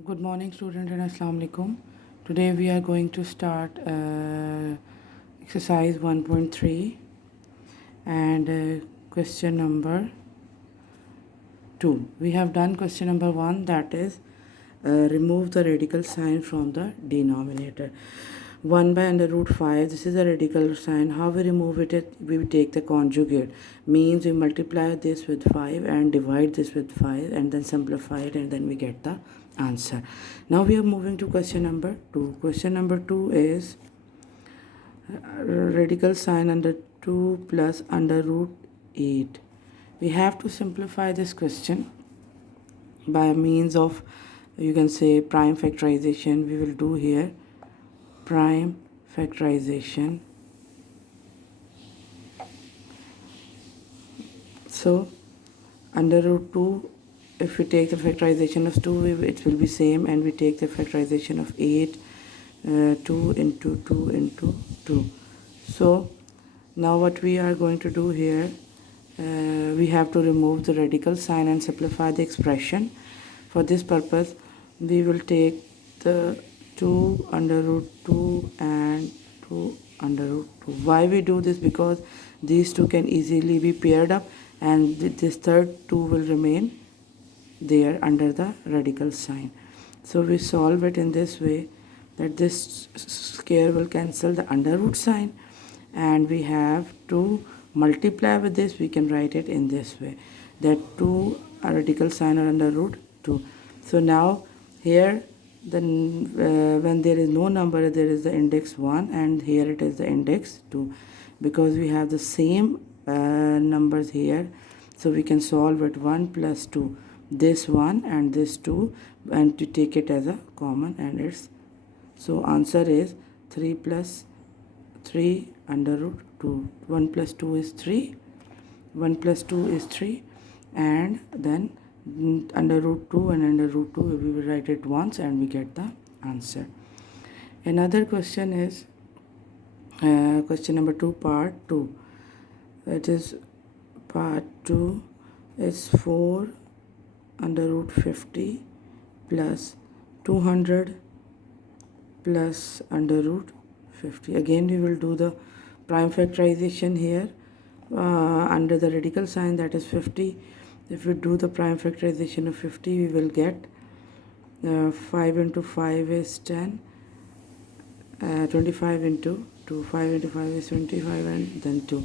Good morning, students, and Assalamu alaikum. Today we are going to start exercise 1.3 and question number 2. We have done question number 1, that is remove the radical sign from the denominator. 1 by under root 5, this is a radical sign. How we remove it? We take the conjugate. Means we multiply this with 5 and divide this with 5 and then simplify it, and then we get the answer. Now we are moving to question number 2. Question number 2 is radical sign under 2 plus under root 8. We have to simplify this question by means of, you can say, prime factorization. We will do here prime factorization. So under root 2, if we take the factorization of 2, it will be same, and we take the factorization of 8, 2 into 2 into 2. So now what we are going to do here, we have to remove the radical sign and simplify the expression. For this purpose, we will take the 2 under root 2 and 2 under root 2. Why we do this? Because these two can easily be paired up, and this third 2 will remain there under the radical sign. So we solve it in this way, that this square will cancel the under root sign, and we have to multiply with this. We can write it in this way, that 2 radical sign are under root 2. So now here, then when there is no number, there is the index 1, and here it is the index 2, because we have the same numbers here. So we can solve it 1 plus 2, this 1 and this 2, and to take it as a common, and it's, so answer is 3 plus 3 under root 2. 1 plus 2 is 3. 1 plus 2 is 3, and then under root 2 and under root 2, we will write it once and we get the answer. Another question is question number 2, part 2. It is part 2 is 4 under root 50 plus 200 plus under root 50. Again we will do the prime factorization here under the radical sign, that is 50. If we do the prime factorization of 50, we will get 5 into 5 is 10, 25 into 2, 5 into 5 is 25, and then 2.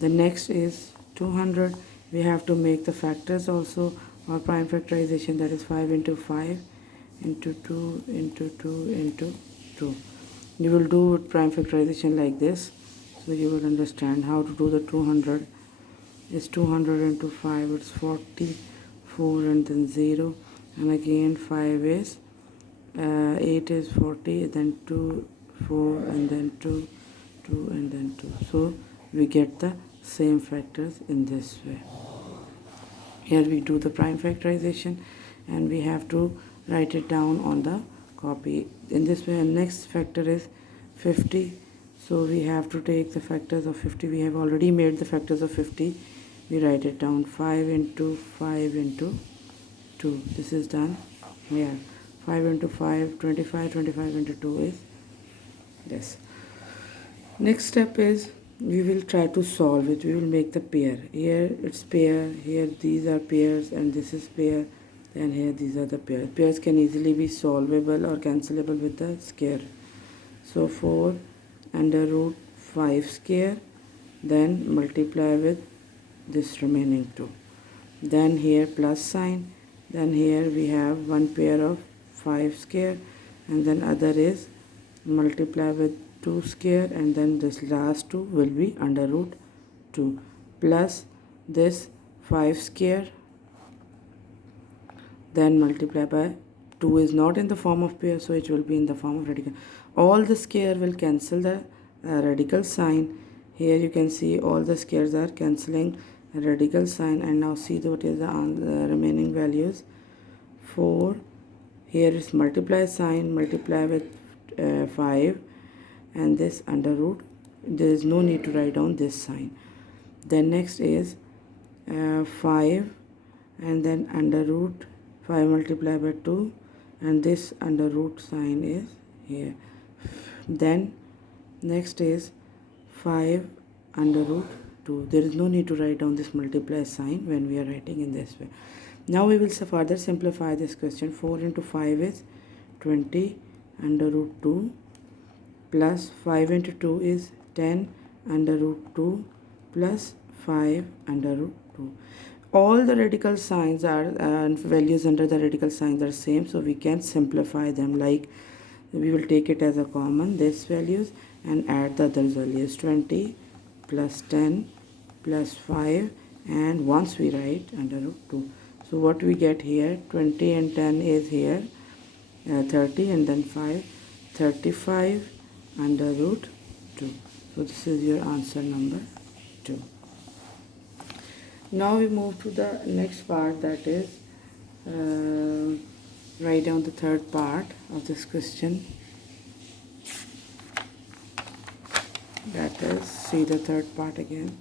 The next is 200. We have to make the factors also, or prime factorization, that is 5 into 5 into 2 into 2 into 2. You will do prime factorization like this, so you will understand how to do the 200. Is 200 into 5, it's 44, and then 0, and again 5 is 8 is 40, then 2 4, and then 2 2, and then 2. So we get the same factors in this way. Here we do the prime factorization, and we have to write it down on the copy in this way. And next factor is 50, so we have to take the factors of 50. We have already made the factors of 50. We write it down, 5 into 5 into 2. This is done. Yeah, 5 into 5, 25, 25 into 2 is this. Next step is, we will try to solve it. We will make the pair. Here it's pair, here these are pairs, and this is pair, and here these are the pairs. Pairs can easily be solvable or cancelable with the square. So 4 under root 5 square, then multiply with this remaining 2. Then here plus sign, then here we have one pair of 5 square, and then other is multiply with 2 square, and then this last 2 will be under root 2 plus this 5 square, then multiply by 2 is not in the form of pair, so it will be in the form of radical. All the square will cancel the radical sign. Here you can see all the squares are cancelling radical sign, and now see what is the remaining values. 4, here is multiply sign, multiply with 5, and this under root, there is no need to write down this sign. Then next is 5, and then under root 5 multiplied by 2, and this under root sign is here. Then next is 5 under root 2. There is no need to write down this multiply sign when we are writing in this way. Now we will further simplify this question. 4 into 5 is 20 under root 2 plus 5 into 2 is 10 under root 2 plus 5 under root 2. All the radical signs are and values under the radical signs are same, so we can simplify them. Like we will take it as a common this values and add the other values. 20 plus 10 plus 5, and once we write under root 2. So what we get here, 20 and 10 is here 30, and then 5, 35 under root 2. So this is your answer number 2. Now we move to the next part, that is write down the third part of this question. That is, see the third part again.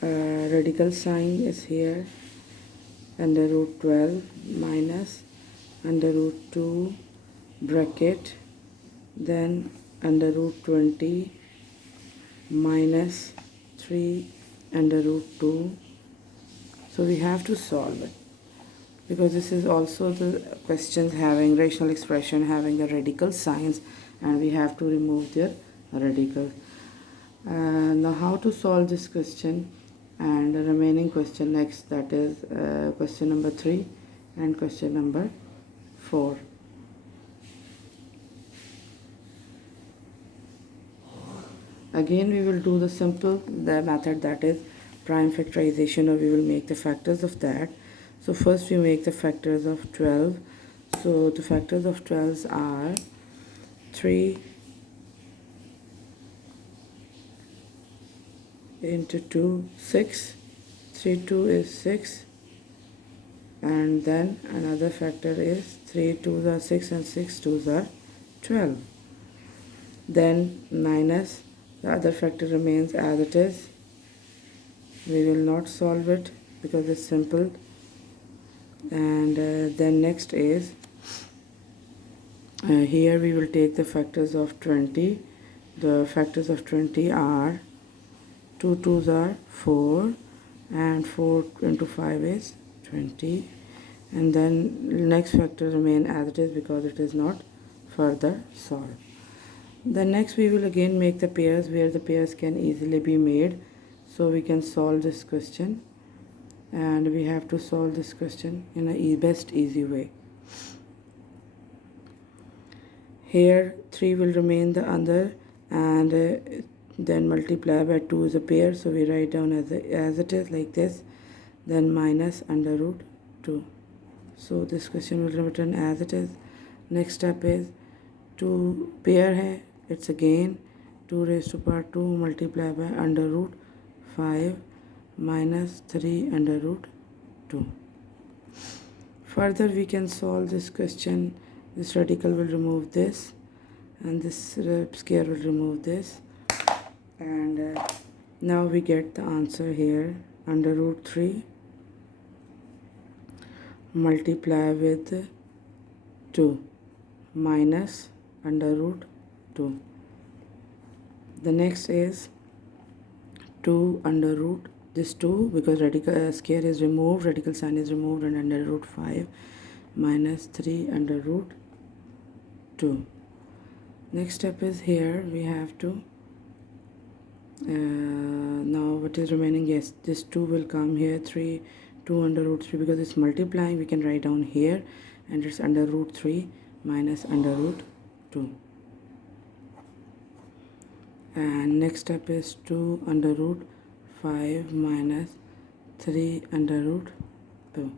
Radical sign is here, under root 12 minus under root 2 bracket, then under root 20 minus 3 under root 2. So we have to solve it, because this is also the questions having rational expression having the radical signs, and we have to remove their radicals. Now how to solve this question and the remaining question next, that is question number 3 and question number 4. Again we will do the method, that is prime factorization, or we will make the factors of that. So first we make the factors of 12. So the factors of 12 are 3 into 2, 6. 3 2 is 6, and then another factor is 3 2s are 6 and 6 2s are 12. Then minus the other factor remains as it is. We will not solve it because it's simple. And then next is here we will take the factors of 20. The factors of 20 are 2 2s are 4, and 4 into 5 is 20, and then next factor remain as it is because it is not further solved. Then next we will again make the pairs, where the pairs can easily be made, so we can solve this question, and we have to solve this question in a best easy way. Here 3 will remain the under, and then multiply by 2 is a pair, so we write down as it is like this, then minus under root 2. So this question will return as it is. Next step is 2 pair hai, it's again 2 raised to power 2 multiply by under root 5 minus 3 under root 2. Further we can solve this question. This radical will remove this, and this square will remove this, and now we get the answer here, under root 3 multiply with 2 minus under root 2. The next is 2 under root this 2, because radical square is removed, radical sign is removed, and under root 5 minus 3 under root 2. Next step is here we have to now what is remaining, yes, this 2 will come here, 2 under root 3, because it's multiplying we can write down here, and it's under root 3 minus under root 2. And next step is 2 under root 5 minus 3 under root 2.